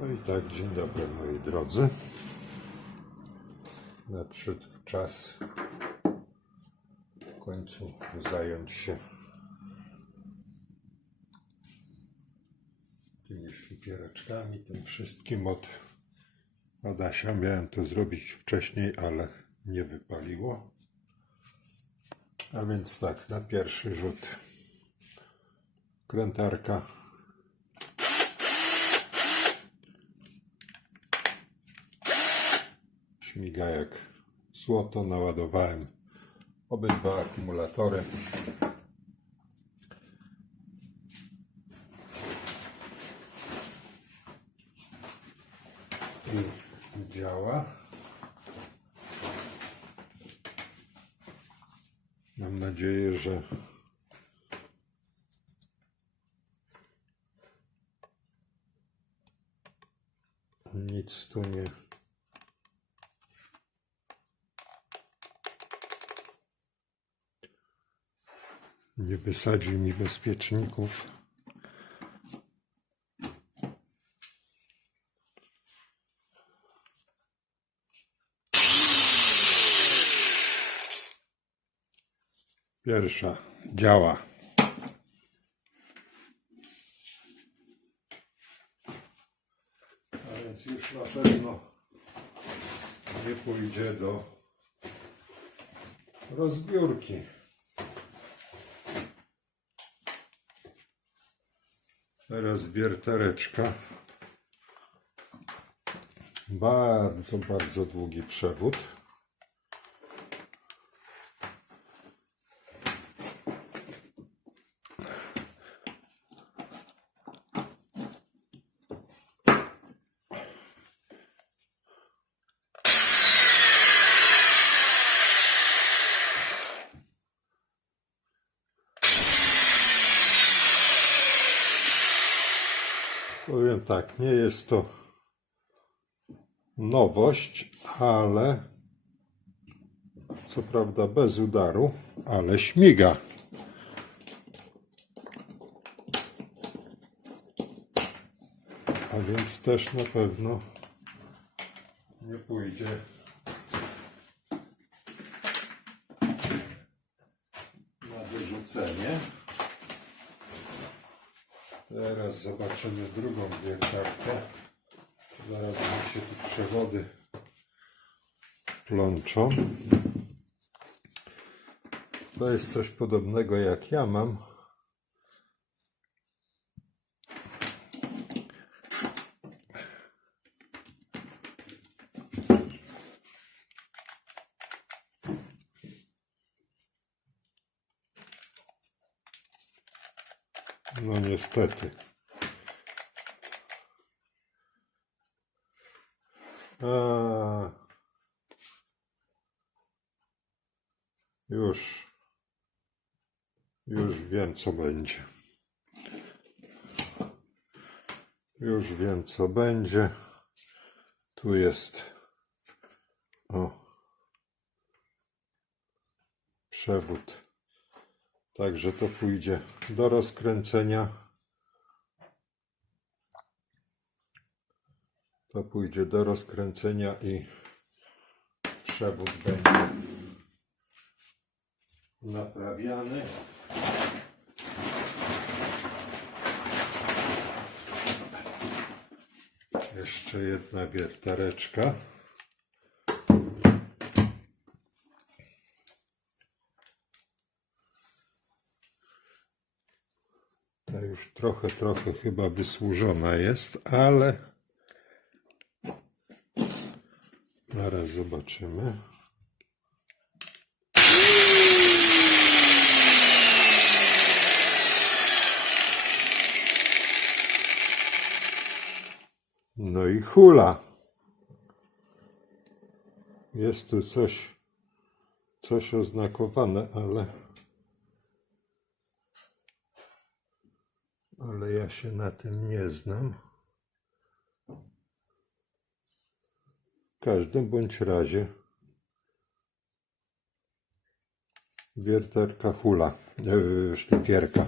No i tak, dzień dobry moi drodzy. Nadszedł czas w końcu zająć się tymi szlifiereczkami, tym wszystkim od Adasia. Miałem to zrobić wcześniej, ale nie wypaliło. A więc tak, na pierwszy rzut krętarka śmiga jak złoto. Naładowałem obydwa akumulatory. I działa. Mam nadzieję, że nic tu nie nie wysadził mi bezpieczników. Pierwsza działa. A więc już na pewno nie pójdzie do rozbiórki. Teraz wiertareczka. Bardzo, bardzo długi przewód. Powiem tak, nie jest to nowość, ale co prawda bez udaru, ale śmiga. A więc też na pewno nie pójdzie na wyrzucenie. Teraz zobaczymy drugą wiertarkę. Zaraz mi się tu przewody plączą. To jest coś podobnego jak ja mam. No niestety. A, już, już wiem co będzie. Już wiem co będzie. Tu jest o, przewód. Także to pójdzie do rozkręcenia. To pójdzie do rozkręcenia i przewód będzie naprawiany. Jeszcze jedna wiertareczka. Ta już trochę, trochę chyba wysłużona jest, ale zaraz zobaczymy. No i hula. Jest tu coś, coś oznakowane, ale ale ja się na tym nie znam. każdym bądź razie wiertarka hula, e, yy, szlifierka.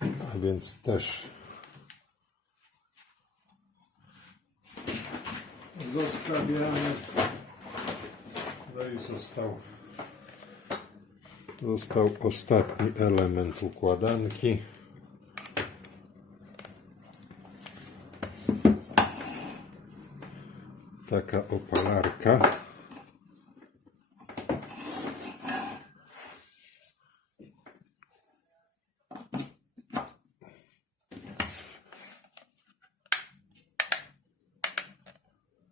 A więc też zostawiamy. No i został, został ostatni element układanki. Taka opalarka.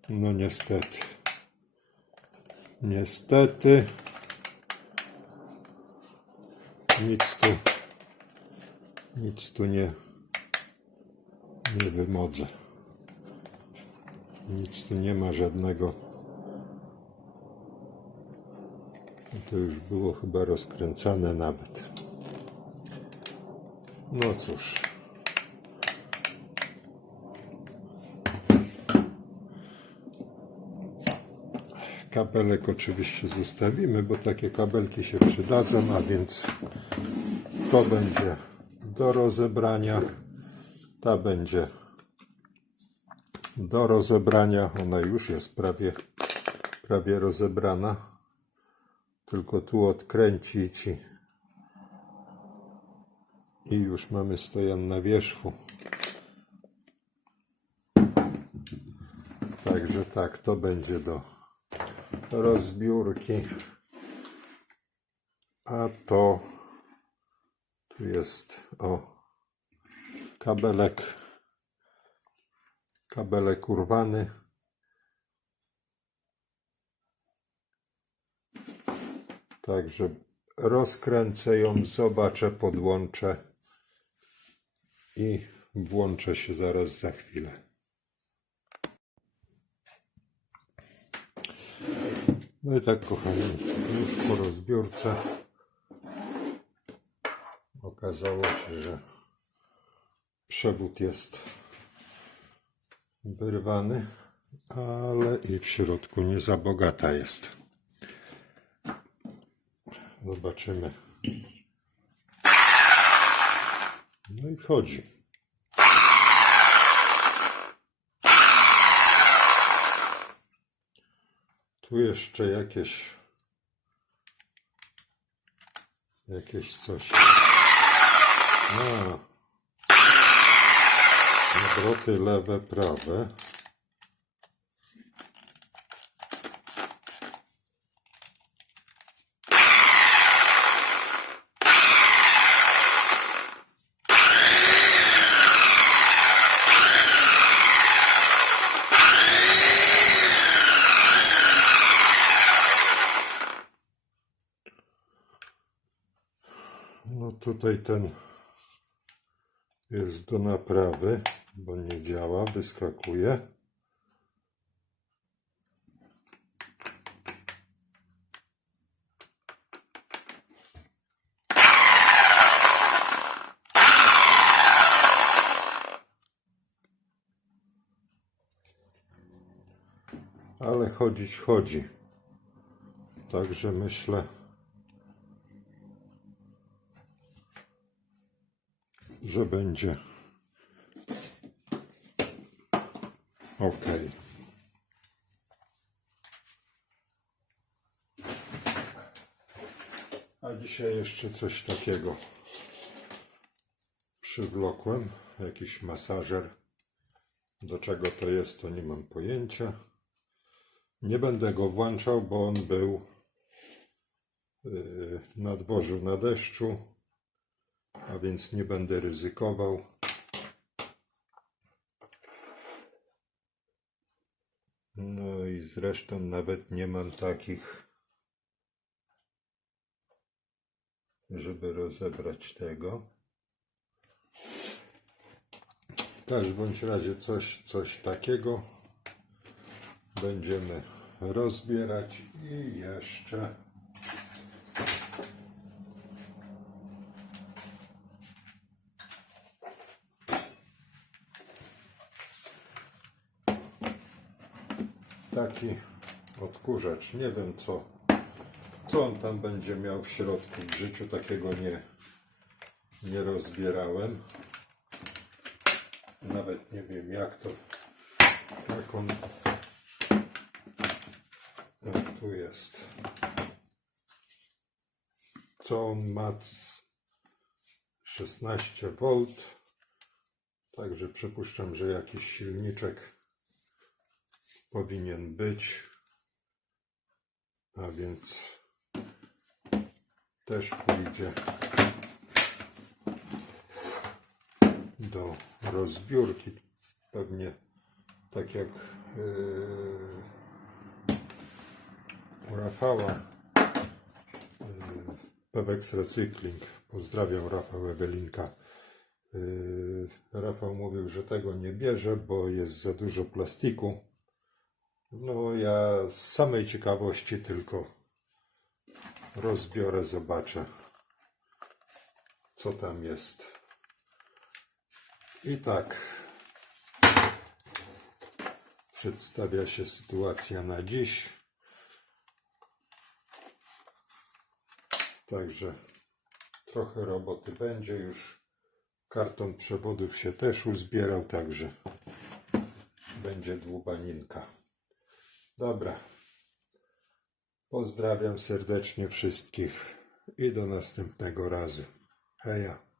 No niestety. Niestety. Nic tu nic tu nie nie wymodzę. Nic tu nie ma żadnego. To już było chyba rozkręcane nawet. No cóż. Kabelek oczywiście zostawimy, bo takie kabelki się przydadzą, a więc to będzie do rozebrania. Ta będzie do rozebrania. Ona już jest prawie, prawie rozebrana. Tylko tu odkręcić i, i już mamy stojan na wierzchu. Także tak, to będzie do rozbiórki. A to tu jest o kabelek kabelek urwany. Także rozkręcę ją, zobaczę, podłączę i włączę się zaraz za chwilę. No i tak, kochani, już po rozbiórce okazało się, że przewód jest wyrwany, ale i w środku nie za bogata jest. Zobaczymy. No i wchodzi. Tu jeszcze jakieś jakieś coś. A. Obroty lewe, prawe. No tutaj ten jest do naprawy, bo nie działa, wyskakuje. Ale chodzić chodzi. Także myślę, że będzie ok. A dzisiaj jeszcze coś takiego przywlokłem, jakiś masażer. Do czego to jest, to nie mam pojęcia. Nie będę go włączał, bo on był yy, na dworzu na deszczu a więc nie będę ryzykował. No i zresztą nawet nie mam takich, żeby rozebrać tego. W każdym bądź razie coś, coś takiego będziemy rozbierać i jeszcze taki odkurzacz. Nie wiem co, co on tam będzie miał w środku. W życiu takiego nie, nie rozbierałem. Nawet nie wiem jak to, jak on tu jest. Co on ma? 16 V. Także przypuszczam, że jakiś silniczek powinien być. A więc też pójdzie do rozbiórki. Pewnie tak jak yy, u Rafała yy, Pewex Recykling. Pozdrawiam Rafał Ewelinka. Yy, Rafał mówił, że tego nie bierze, bo jest za dużo plastiku. No ja z samej ciekawości tylko rozbiorę, zobaczę co tam jest. I tak przedstawia się sytuacja na dziś. Także trochę roboty będzie już. Karton przewodów się też uzbierał, także będzie dłubaninka. Dobra. Pozdrawiam serdecznie wszystkich i do następnego razu. Heja.